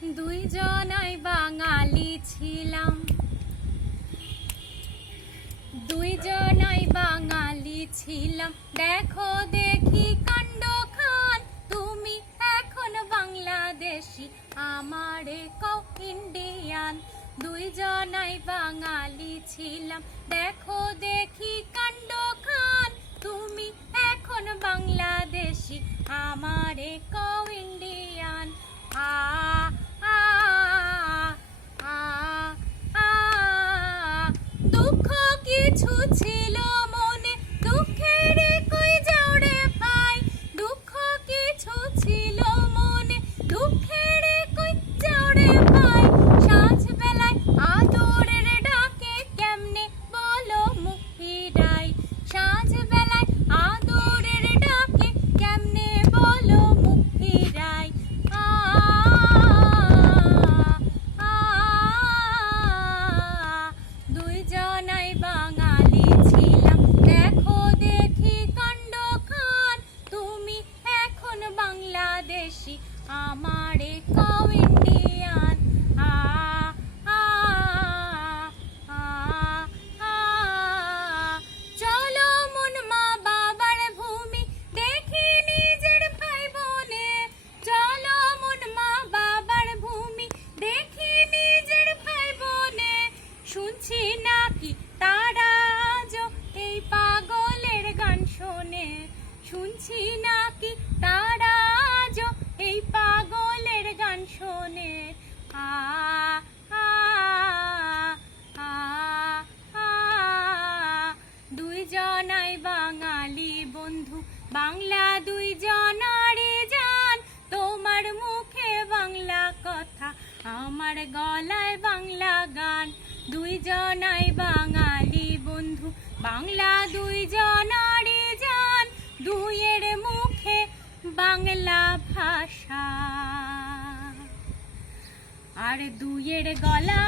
দুইজনাই বাঙালি ছিলাম, দুইজনাই বাঙালি ছিলাম। দেখো দেখি কাণ্ড খান, তুমি এখন বাংলাদেশি, আমারে কও ইন্ডিয়ান। দুইজনাই বাঙালি ছিলাম, দেখো দেখি কাণ্ড খান, তুমি এখন বাংলাদেশি, আমারে কও ইন্ডিয়ান। আ আ আ আ দুঃখ কিছু ছিল মনে, দুঃখের কই যাও রে ভাই। দুঃখ কিছু ছিল মনে, দুঃখের কই যাও রে ভাই। সাঁঝ বেলায় আদরের ডাকে কেমনে বলো মুখ ফিরাই। সাঁঝ বেলায় আদরের ডাকে কেমনে বলো মুখ ফিরাই। দুইজনাই বাঙালি ছিলাম, দেখো দেখি কাণ্ড খান, তুমি এখন বাংলাদেশি, আমারে কও ইন্ডিয়ান। আ আ আ আ চলো মন মা বাবার ভূমি, দেখি নিজের ভাই বোনে। চলো মন মা বাবার ভূমি, দেখি নিজের ভাই বোনে। শুনছি নাকি তারা আজও এই পাগলের গান শোনে। শুনছি নাকি তারা আজও এই পাগলের গান শোনে। আ আ আ আ দুইজনাই বাঙালি বন্ধু, বাংলা দুইজনারই জান। তোমার মুখে বাংলা কথা, আমার গলায় বাংলা গান। দুইজনাই বাঙালি বন্ধু, বাংলা দুইজনারই জান। দুইয়ের মুখে বাংলা ভাষা, আর দুইয়ের গলা